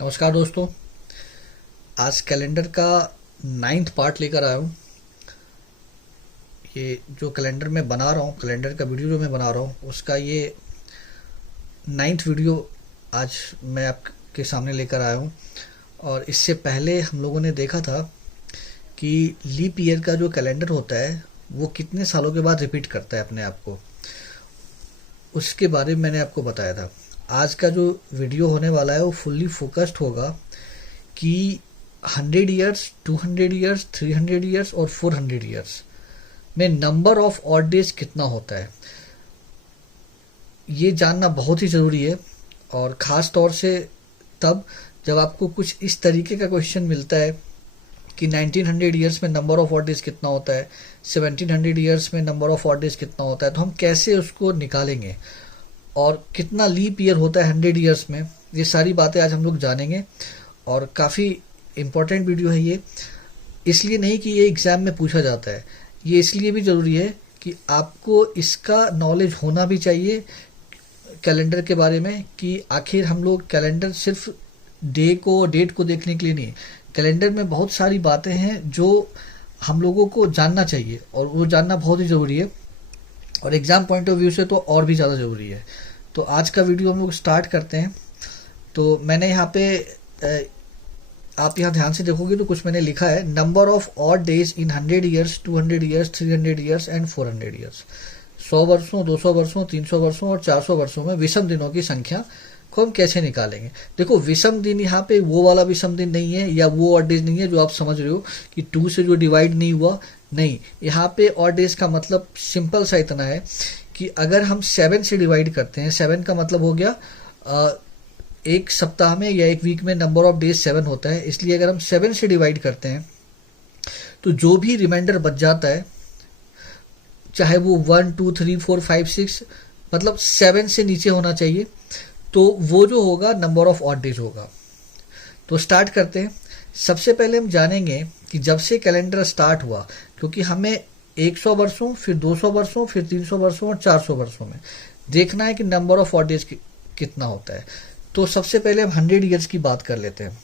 नमस्कार दोस्तों। आज कैलेंडर का 9th पार्ट लेकर आया हूँ। ये जो कैलेंडर मैं बना रहा हूँ, कैलेंडर का वीडियो जो मैं बना रहा हूँ, उसका ये 9th वीडियो आज मैं आपके सामने लेकर आया हूँ। और इससे पहले हम लोगों ने देखा था कि लीप ईयर का जो कैलेंडर होता है वो कितने सालों के बाद रिपीट करता है अपने आप को, उसके बारे में मैंने आपको बताया था। आज का जो वीडियो होने वाला है वो फुल्ली फोकस्ड होगा कि 100 ईयर्स, 200 ईयर्स, 300 ईयर्स और 400 ईयर्स में नंबर ऑफ ऑड डेज कितना होता है, ये जानना बहुत ही ज़रूरी है। और ख़ास तौर से तब जब आपको कुछ इस तरीके का क्वेश्चन मिलता है कि 1900 ईयर्स में नंबर ऑफ ऑड डेज कितना होता है, 1700 ईयर्स में नंबर ऑफ ऑड डेज कितना होता है, तो हम कैसे उसको निकालेंगे और कितना लीप ईयर होता है 100 ईयर्स में, ये सारी बातें आज हम लोग जानेंगे। और काफ़ी इम्पोर्टेंट वीडियो है ये, इसलिए नहीं कि ये एग्ज़ाम में पूछा जाता है, ये इसलिए भी ज़रूरी है कि आपको इसका नॉलेज होना भी चाहिए कैलेंडर के बारे में, कि आखिर हम लोग कैलेंडर सिर्फ डेट को देखने के लिए नहीं, कैलेंडर में बहुत सारी बातें हैं जो हम लोगों को जानना चाहिए और वो जानना बहुत ही ज़रूरी है। और एग्ज़ाम पॉइंट ऑफ व्यू से तो और भी ज़्यादा ज़रूरी है। तो आज का वीडियो हम लोग स्टार्ट करते हैं। तो मैंने यहाँ पे आप यहाँ ध्यान से देखोगे तो कुछ मैंने लिखा है, number of odd days in 100 years, 200 years, 300 years and 400 years. 100 वर्षों, 200 वर्षों, 300 वर्षों और 400 वर्षों में विषम दिनों की संख्या को हम कैसे निकालेंगे। देखो, विषम दिन यहाँ पे वो वाला विषम दिन नहीं है या वो ऑड डेज नहीं है जो आप समझ रहे हो कि 2 से जो डिवाइड नहीं हुआ, नहीं। यहाँ पे ऑड डेज का मतलब सिंपल सा इतना है कि अगर हम 7 से डिवाइड करते हैं, 7 का मतलब हो गया एक सप्ताह में या एक वीक में नंबर ऑफ डेज 7 होता है, इसलिए अगर हम 7 से डिवाइड करते हैं तो जो भी रिमाइंडर बच जाता है, चाहे वो 1 2 3 4 5 6 मतलब 7 से नीचे होना चाहिए, तो वो जो होगा नंबर ऑफ ऑड डेज होगा। तो स्टार्ट करते हैं। सबसे पहले हम जानेंगे कि जब से कैलेंडर स्टार्ट हुआ, क्योंकि हमें 100 वर्षों, फिर 200 वर्षों, फिर 300 वर्षों और 400 वर्षों में देखना है कि नंबर ऑफ ऑड डेज कितना होता है। तो सबसे पहले हम 100 ईयर्स की बात कर लेते हैं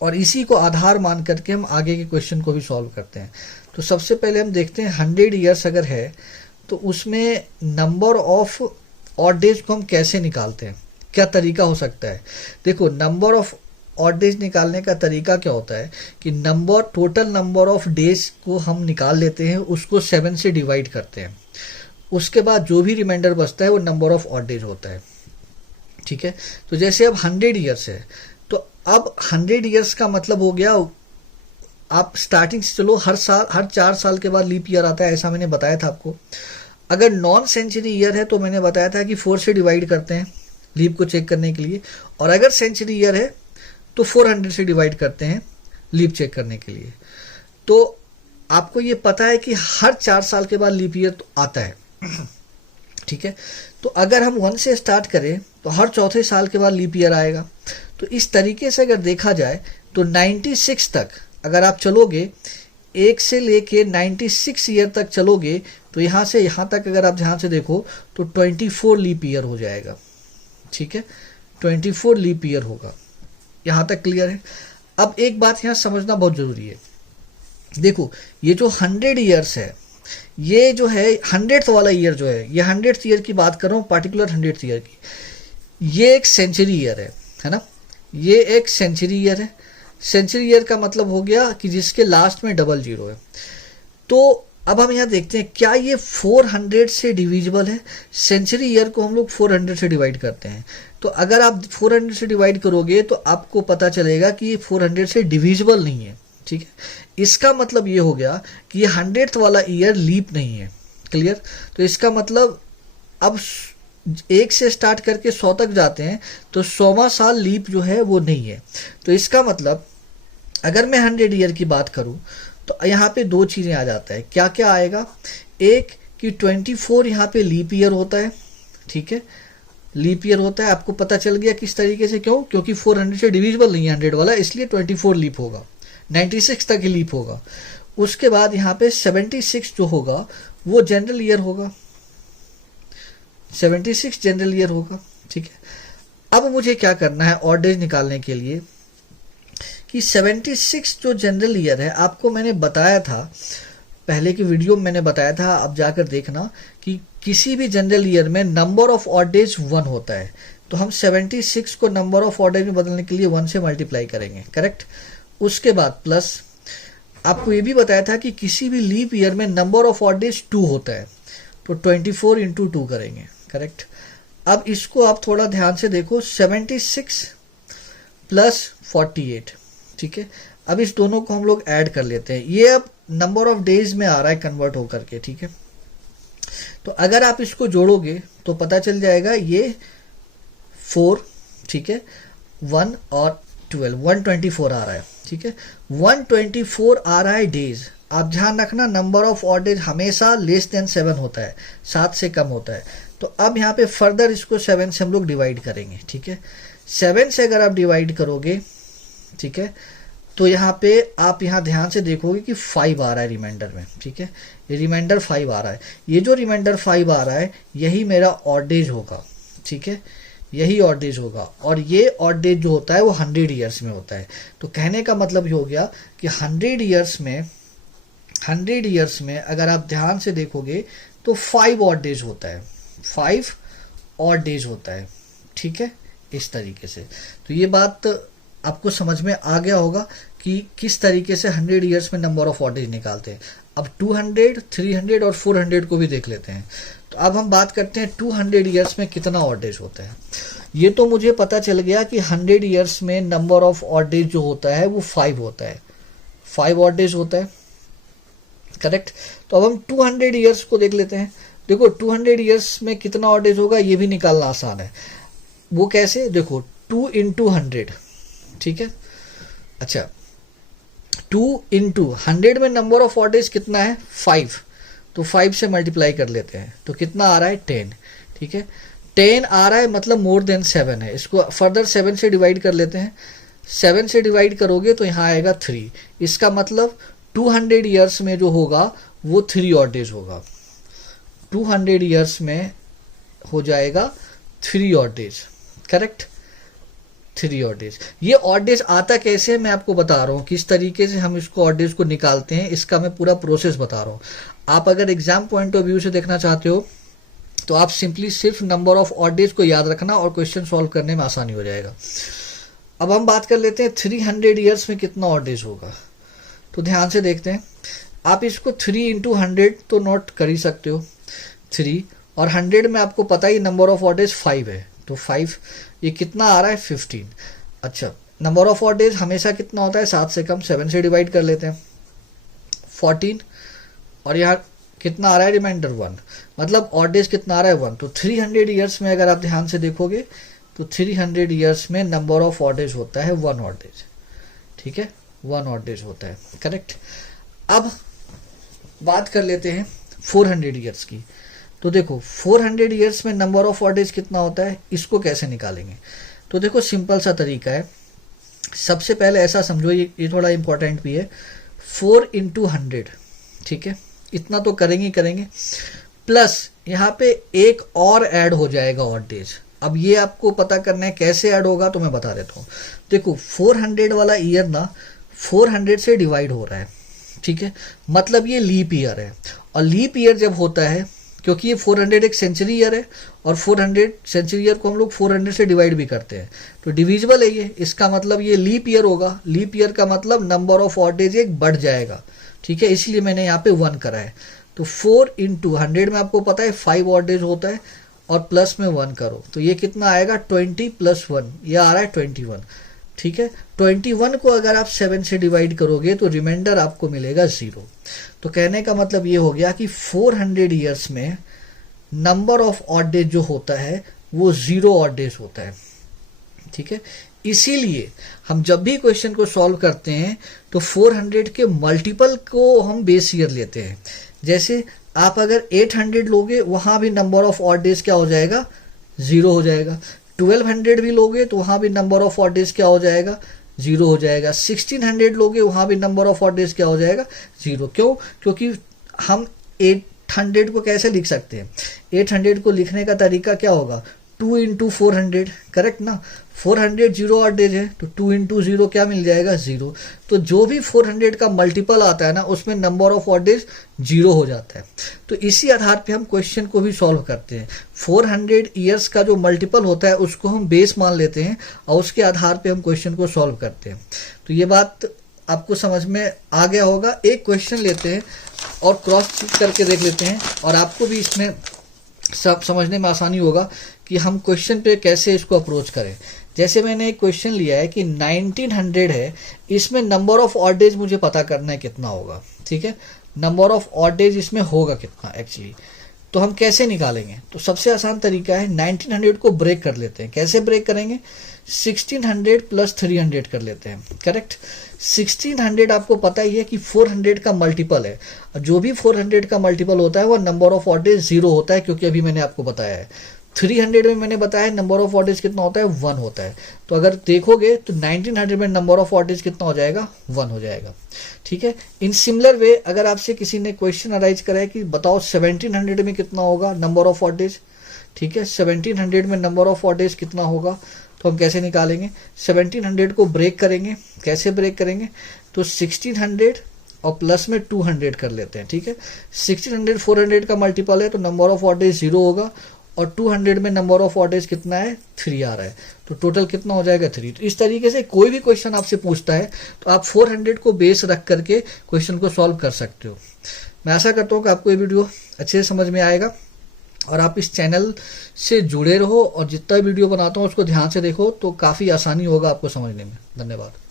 और इसी को आधार मान करके हम आगे के क्वेश्चन को भी सॉल्व करते हैं। तो सबसे पहले हम देखते हैं 100 ईयर्स अगर है तो उसमें नंबर ऑफ ऑड डेज को हम कैसे निकालते हैं, क्या तरीका हो सकता है। देखो, नंबर ऑफ ऑड डेज निकालने का तरीका क्या होता है कि टोटल नंबर ऑफ डेज को हम निकाल लेते हैं, उसको 7 से डिवाइड करते हैं, उसके बाद जो भी रिमाइंडर बचता है वो नंबर ऑफ ऑड डेज होता है। ठीक है, तो जैसे अब 100 ईयर्स है तो अब 100 ईयर्स का मतलब हो गया, आप स्टार्टिंग से चलो, हर 4 साल के बाद लीप ईयर आता है, ऐसा मैंने बताया था आपको। अगर नॉन सेंचुरी ईयर है तो मैंने बताया था कि 4 से डिवाइड करते हैं लीप को चेक करने के लिए, और अगर सेंचुरी ईयर है तो 400 से डिवाइड करते हैं लीप चेक करने के लिए। तो आपको ये पता है कि हर 4 साल के बाद लीप ईयर तो आता है। ठीक है, तो अगर हम 1 से स्टार्ट करें तो हर चौथे साल के बाद लीप ईयर आएगा। तो इस तरीके से अगर देखा जाए तो 96 तक अगर आप चलोगे, 1 से लेके 96 ईयर तक चलोगे, तो यहाँ से यहाँ तक अगर आप ध्यान से देखो तो 24 लीप ईयर हो जाएगा। ठीक है, 24 लीप ईयर होगा। यहाँ तक क्लियर है। अब एक बात यहाँ समझना बहुत ज़रूरी है। देखो, ये जो 100 ईयर्स है, ये जो है 100th वाला ईयर जो है, ये 100th ईयर की बात कर रहा हूँ, पार्टिकुलर 100th ईयर की। ये एक सेंचुरी ईयर है ना, ये एक सेंचुरी ईयर है। सेंचुरी ईयर का मतलब हो गया कि जिसके लास्ट में डबल जीरो है। तो अब हम यहाँ देखते हैं क्या ये 400 से डिविजिबल है। सेंचुरी ईयर को हम लोग 400 से डिवाइड करते हैं, तो अगर आप 400 से डिवाइड करोगे तो आपको पता चलेगा कि ये 400 से डिविजिबल नहीं है। ठीक है, इसका मतलब ये हो गया कि ये 100th वाला ईयर लीप नहीं है। क्लियर। तो इसका मतलब अब 1 से स्टार्ट करके 100 तक जाते हैं तो 100वां साल लीप जो है वो नहीं है। तो इसका मतलब अगर मैं 100 ईयर की बात करूं तो यहाँ पे 2 चीज़ें आ जाता है। क्या क्या आएगा, एक कि 24 यहाँ पे लीप ईयर होता है। ठीक है, लीप ईयर होता है, आपको पता चल गया किस तरीके से, क्यों, क्योंकि 400 से डिविजिबल नहीं है 100 वाला, इसलिए 24 लीप होगा, 96 तक ही लीप होगा। उसके बाद यहाँ पे 76 जो होगा वो जनरल ईयर होगा, 76 जनरल ईयर होगा। ठीक है, अब मुझे क्या करना है ऑड डेज निकालने के लिए कि 76 जो जनरल ईयर है, आपको मैंने बताया था पहले की वीडियो में, मैंने बताया था, आप जाकर देखना कि किसी भी जनरल ईयर में नंबर ऑफ ऑड डेज 1 होता है। तो हम 76 को नंबर ऑफ ऑड डेज में बदलने के लिए 1 से मल्टीप्लाई करेंगे, करेक्ट। उसके बाद प्लस आपको ये भी बताया था कि किसी भी लीप ईयर में नंबर ऑफ ऑड डेज 2 होता है, तो 24 इंटू 2 करेंगे, करेक्ट। अब इसको आप थोड़ा ध्यान से देखो, 76 प्लस 48, ठीक है। अब इस दोनों को हम लोग ऐड कर लेते हैं, ये अब नंबर ऑफ डेज में आ रहा है कन्वर्ट होकर के, ठीक है। तो अगर आप इसको जोड़ोगे तो पता चल जाएगा ये 4, ठीक है, 1 और 12, 124 आ रहा है, ठीक है। 124 आ रहा है डेज। आप ध्यान रखना नंबर ऑफ ऑड डेज हमेशा लेस देन 7 होता है, 7 से कम होता है। तो अब यहाँ पे फर्दर इसको 7 से हम लोग डिवाइड करेंगे, ठीक है। 7 से अगर आप डिवाइड करोगे, ठीक है, तो यहाँ पे आप यहाँ ध्यान से देखोगे कि 5 आ रहा है रिमाइंडर में, ठीक है। ये रिमाइंडर 5 आ रहा है, ये जो रिमाइंडर 5 आ रहा है यही मेरा ऑड डेज होगा, ठीक है, यही ऑड डेज होगा। और ये ऑड डेज जो होता है वो 100 ईयर्स में होता है। तो कहने का मतलब ये हो गया कि 100 ईयर्स में अगर आप ध्यान से देखोगे तो 5 ऑड डेज होता है, 5 ऑड डेज होता है, ठीक है, इस तरीके से। तो ये बात आपको समझ में आ गया होगा कि किस तरीके से 100 ईयर्स में नंबर ऑफ ऑड डेज निकालते हैं। अब 200, 300 और 400 को भी देख लेते हैं। तो अब हम बात करते हैं 200 ईयर्स में कितना ऑड डेज होता है। ये तो मुझे पता चल गया कि 100 ईयर्स में नंबर ऑफ ऑड डेज जो होता है वो 5 होता है, 5 ऑड डेज होता है, करेक्ट। तो अब हम 200 ईयर्स को देख लेते हैं। देखो 200 ईयर्स में कितना ऑड डेज होगा ये भी निकालना आसान है। वो कैसे, देखो 2 इंटू 100, ठीक है। अच्छा 2 इंटू 100 में नंबर ऑफ ऑड डेज कितना है 5, तो 5 से मल्टीप्लाई कर लेते हैं तो कितना आ रहा है 10, ठीक है। 10 आ रहा है मतलब मोर देन 7 है। इसको फर्दर 7 से डिवाइड कर लेते हैं। 7 से डिवाइड करोगे तो यहाँ आएगा 3। इसका मतलब 200 ईयर्स में जो होगा वो 3 ऑड डेज होगा। 200 ईयर्स में हो जाएगा 3 odd days, correct, 3 odd days. ये ऑड डेज आता कैसे मैं आपको बता रहा हूँ, किस तरीके से हम इसको ऑड डेज को निकालते हैं, इसका मैं पूरा प्रोसेस बता रहा हूँ। आप अगर एग्जाम पॉइंट ऑफ व्यू से देखना चाहते हो तो आप सिंपली सिर्फ नंबर ऑफ ऑड डेज को याद रखना और क्वेश्चन सॉल्व करने में आसानी हो जाएगा। अब हम बात कर लेते हैं 300 ईयर्स में कितना ऑड डेज होगा। तो ध्यान से देखते हैं, आप इसको 3 इंटू 100 तो नोट कर ही सकते हो, 3 और 100 में आपको पता ही नंबर ऑफ ऑड डेज 5 है, तो 5 ये कितना आ रहा है 15। अच्छा नंबर ऑफ ऑड डेज हमेशा कितना होता है 7 से कम, 7 से डिवाइड कर लेते हैं 14 और यहाँ कितना आ रहा है रिमाइंडर 1, मतलब ऑड डेज कितना आ रहा है 1। तो 300 ईयर्स में अगर आप ध्यान से देखोगे तो 300 ईयर्स में नंबर ऑफ ऑड डेज होता है 1 ऑड डेज, ठीक है, 1 ऑड डेज होता है, करेक्ट। अब बात कर लेते हैं 400 ईयर्स की। तो देखो 400 ईयर्स में नंबर ऑफ ऑड डेज कितना होता है, इसको कैसे निकालेंगे। तो देखो सिंपल सा तरीका है। सबसे पहले ऐसा समझो, ये थोड़ा इंपॉर्टेंट भी है, 4 इंटू 100, ठीक है, इतना तो करेंगे ही करेंगे, प्लस यहाँ पे एक और ऐड हो जाएगा ऑड डेज। अब ये आपको पता करना है कैसे ऐड होगा, तो मैं बता देता हूँ। देखो 400 वाला ईयर ना 400 से डिवाइड हो रहा है, ठीक है, मतलब ये लीप ईयर है। और लीप ईयर जब होता है, क्योंकि ये 400 एक सेंचुरी ईयर है और 400 सेंचुरी ईयर को हम लोग 400 से डिवाइड भी करते हैं, तो डिविजिबल है ये, इसका मतलब ये लीप ईयर होगा। लीप ईयर का मतलब नंबर ऑफ ऑड डेज एक बढ़ जाएगा, ठीक है, इसलिए मैंने यहाँ पे 1 करा है। तो 4 इंटू 100 में आपको पता है 5 ऑड डेज होता है और प्लस में 1 करो तो ये कितना आएगा 20 प्लस 1, ये आ रहा है 21, ठीक है। 21 को अगर आप 7 से डिवाइड करोगे तो रिमाइंडर आपको मिलेगा 0। तो कहने का मतलब ये हो गया कि 400 ईयर्स में नंबर ऑफ ऑड डेज जो होता है वो 0 ऑड डेज होता है, ठीक है। इसीलिए हम जब भी क्वेश्चन को सॉल्व करते हैं तो 400 के मल्टीपल को हम बेस ईयर लेते हैं। जैसे आप अगर 800 लोगे वहां भी नंबर ऑफ ऑड डेज क्या हो जाएगा 0 हो जाएगा। 1200 भी लोगे तो वहां भी नंबर ऑफ ऑड डेज क्या हो जाएगा 0 हो जाएगा। 1600 लोगे वहां भी नंबर ऑफ ऑड डेज क्या हो जाएगा 0। क्यों? क्योंकि हम 800 को कैसे लिख सकते हैं, 800 को लिखने का तरीका क्या होगा, 2 इंटू 400, करेक्ट ना। 400 जीरो ऑड डेज है, तो 2 इंटू जीरो क्या मिल जाएगा, 0। तो जो भी 400 का मल्टीपल आता है ना, उसमें नंबर ऑफ ऑड डेज 0 हो जाता है। तो इसी आधार पे हम क्वेश्चन को भी सॉल्व करते हैं। 400 ईयर्स का जो मल्टीपल होता है उसको हम बेस मान लेते हैं और उसके आधार पे हम क्वेश्चन को सॉल्व करते हैं। तो ये बात आपको समझ में आ गया होगा। एक क्वेश्चन लेते हैं और क्रॉस चेक करके देख लेते हैं, और आपको भी इसमें सब समझने में आसानी होगा कि हम क्वेश्चन पे कैसे इसको अप्रोच करें। जैसे मैंने एक क्वेश्चन लिया है कि 1900 है, इसमें नंबर ऑफ ऑड डेज मुझे पता करना है कितना होगा, ठीक है। नंबर ऑफ ऑड डेज इसमें होगा कितना एक्चुअली, तो हम कैसे निकालेंगे। तो सबसे आसान तरीका है 1900 को ब्रेक कर लेते हैं। कैसे ब्रेक करेंगे, 1600 प्लस 300 कर लेते हैं, करेक्ट। 1600 आपको पता ही है कि 400 का मल्टीपल है, और जो भी 400 का मल्टीपल होता है वो नंबर ऑफ ऑड डेज 0 होता है, क्योंकि अभी मैंने आपको बताया है। 300 में मैंने बताया नंबर ऑफ ऑड डेज कितना होता है, 1 होता है। तो अगर देखोगे तो 1900 में नंबर ऑफ ऑड डेज कितना हो जाएगा, 1 हो जाएगा, ठीक है। इन सिमिलर वे अगर आपसे किसी ने क्वेश्चन अराइज करा है कि बताओ 1700 में कितना होगा नंबर ऑफ ऑड डेज, ठीक है। 1700 में नंबर ऑफ ऑड डेज कितना होगा, तो हम कैसे निकालेंगे, 1700 को ब्रेक करेंगे। कैसे ब्रेक करेंगे, तो 1600 और प्लस में 200 कर लेते हैं, ठीक है। 1600 400 का मल्टीपल है, तो नंबर ऑफ ऑड डेज 0 होगा, और 200 में नंबर ऑफ ऑड डेज कितना है, 3 आ रहा है, तो टोटल कितना हो जाएगा, 3। तो इस तरीके से कोई भी क्वेश्चन आपसे पूछता है तो आप 400 को बेस रख करके क्वेश्चन को सॉल्व कर सकते हो। मैं आशा करता हूँ कि आपको ये वीडियो अच्छे से समझ में आएगा, और आप इस चैनल से जुड़े रहो, और जितना वीडियो बनाता हूँ उसको ध्यान से देखो, तो काफ़ी आसानी होगा आपको समझने में। धन्यवाद।